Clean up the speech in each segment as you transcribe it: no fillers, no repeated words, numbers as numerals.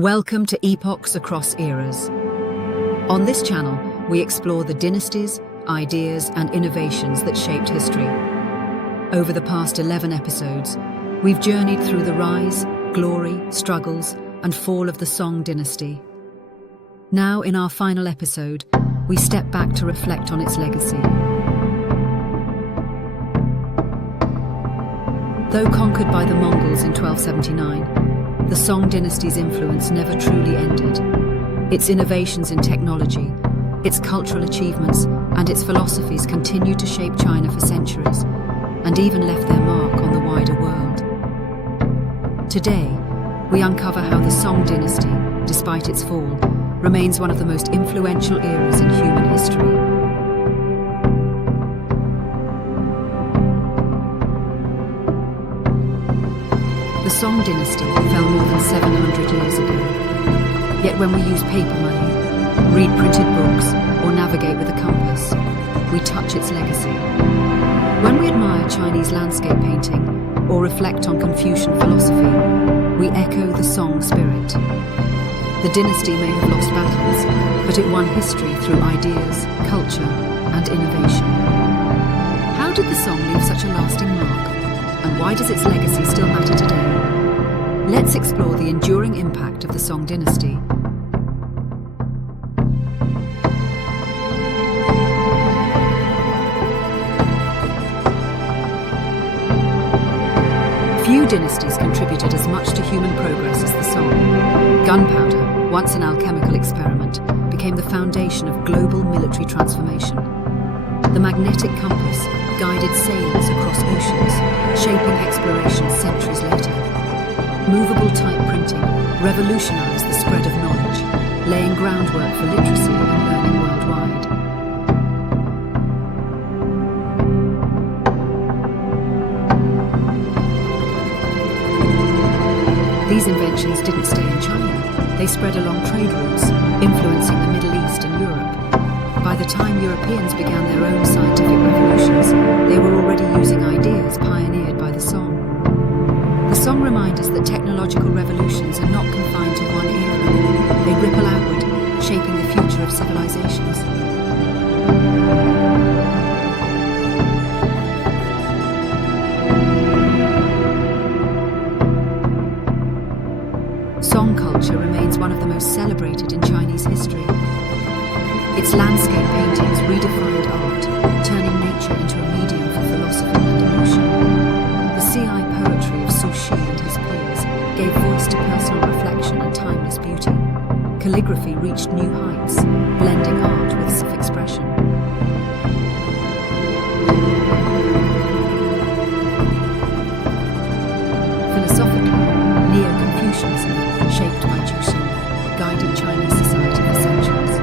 Welcome to Epochs Across Eras. On this channel, we explore the dynasties, ideas, and innovations that shaped history. Over the past 11 episodes, we've journeyed through the rise, glory, struggles, and fall of the Song Dynasty. Now, in our final episode, we step back to reflect on its legacy. Though conquered by the Mongols in 1279, the Song Dynasty's influence never truly ended. Its innovations in technology, its cultural achievements, and its philosophies continued to shape China for centuries, and even left their mark on the wider world. Today, we uncover how the Song Dynasty, despite its fall, remains one of the most influential eras in human history. The Song Dynasty fell more than 700 years ago. Yet when we use paper money, read printed books, or navigate with a compass, we touch its legacy. When we admire Chinese landscape painting or reflect on Confucian philosophy, we echo the Song spirit. The dynasty may have lost battles, but it won history through ideas, culture, and innovation. How did the Song leave such a lasting mark? And why does its legacy still matter today? Let's explore the enduring impact of the Song Dynasty. Few dynasties contributed as much to human progress as the Song. Gunpowder, once an alchemical experiment, became the foundation of global military transformation. The magnetic compass guided sailors across oceans, shaping exploration centuries later. Movable type printing revolutionized the spread of knowledge, laying groundwork for literacy and learning worldwide. These inventions didn't stay in China. They spread along trade routes, influencing the Middle East and Europe. By the time Europeans began their own scientific revolutions, they were already using ideas pioneered by the Song. The Song reminds us that technological revolutions are not confined to one era. They ripple outward, shaping the future of civilizations. Song culture remains one of the most celebrated in Chinese history. Its landscape paintings redefined art, turning nature into a medium for philosophy and emotion. The sea-eye poetry of Su Shi and his peers gave voice to personal reflection and timeless beauty. Calligraphy reached new heights, blending art with self-expression. Philosophically, Neo-Confucianism, shaped by Juxi, guided Chinese society for centuries.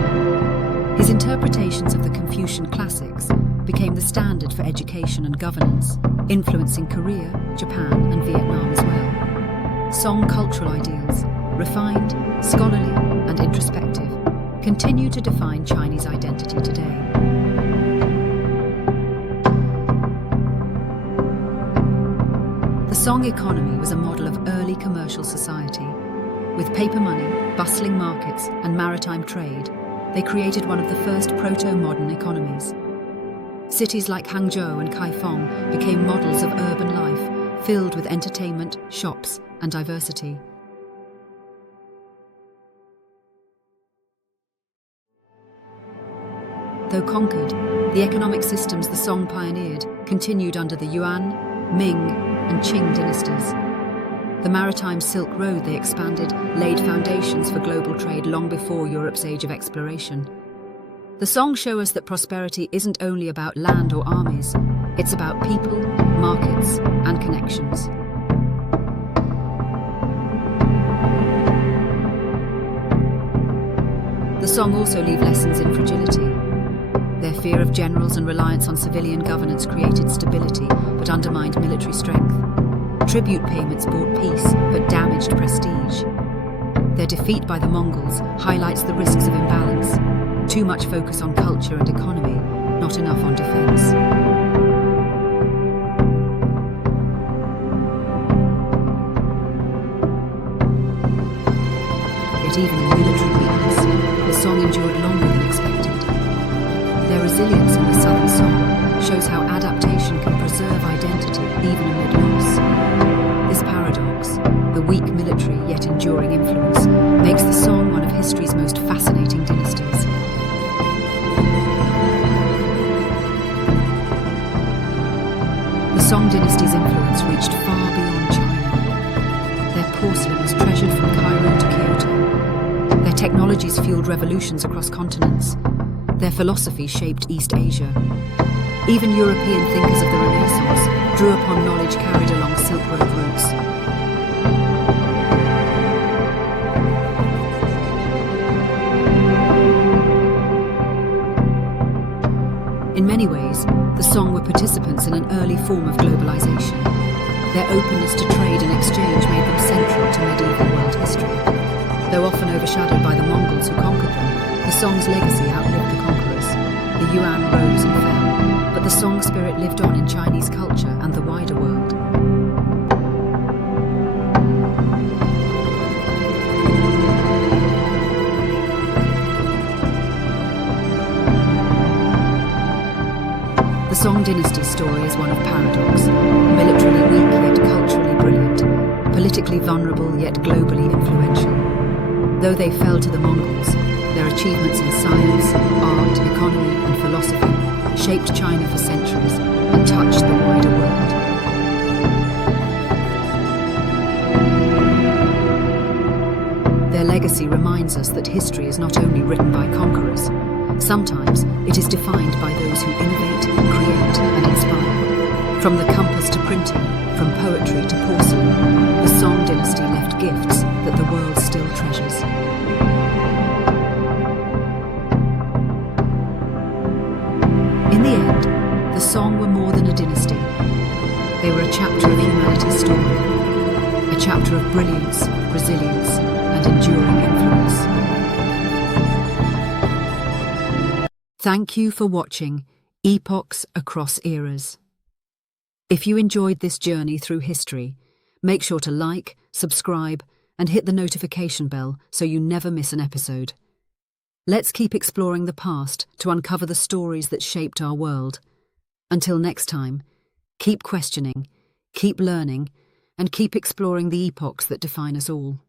His interpretations of the Confucian classics became the standard for education and governance, influencing Korea, Japan, and Vietnam as well. Song cultural ideals, refined, scholarly, and introspective, continue to define Chinese identity today. The Song economy was a model of early commercial society. With paper money, bustling markets, and maritime trade, they created one of the first proto-modern economies. Cities like Hangzhou and Kaifeng became models of urban life, filled with entertainment, shops, and diversity. Though conquered, the economic systems the Song pioneered continued under the Yuan, Ming, and Qing dynasties. The maritime Silk Road they expanded laid foundations for global trade long before Europe's age of exploration. The Song show us that prosperity isn't only about land or armies, it's about people, markets, and connections. The Song also leave lessons in fragility. Their fear of generals and reliance on civilian governance created stability but undermined military strength. Tribute payments brought peace but damaged prestige. Their defeat by the Mongols highlights the risks of imbalance. Too much focus on culture and economy, not enough on defense. Yet even in military weakness, the song endured longer than expected. Their resilience in the Southern Song shows how adaptation can preserve identity even amid loss. This paradox, the weak military yet enduring influence, makes the song one of history's most fascinating dynasties. The Song Dynasty's influence reached far beyond China. Their porcelain was treasured from Cairo to Kyoto. Their technologies fueled revolutions across continents. Their philosophy shaped East Asia. Even European thinkers of the Renaissance drew upon knowledge carried along Silk Road routes. In many ways, the Song were participants in an early form of globalization. Their openness to trade and exchange made them central to medieval world history. Though often overshadowed by the Mongols who conquered them, the Song's legacy outlived the conquerors. The Yuan rose and fell, but the Song spirit lived on in Chinese culture and the wider world. The Song Dynasty's story is one of paradox, militarily weak yet culturally brilliant, politically vulnerable yet globally influential. Though they fell to the Mongols, their achievements in science, art, economy and philosophy shaped China for centuries and touched the wider world. Their legacy reminds us that history is not only written by conquerors. Sometimes it is defined by those who innovate, create and inspire. From the compass to printing, from poetry to porcelain, the Song Dynasty left gifts that the world still treasures. In the end, the Song were more than a dynasty. They were a chapter of humanity's story, a chapter of brilliance, resilience and enduring influence. Thank you for watching Epochs Across Eras. If you enjoyed this journey through history, make sure to like, subscribe, and hit the notification bell so you never miss an episode. Let's keep exploring the past to uncover the stories that shaped our world. Until next time, keep questioning, keep learning, and keep exploring the epochs that define us all.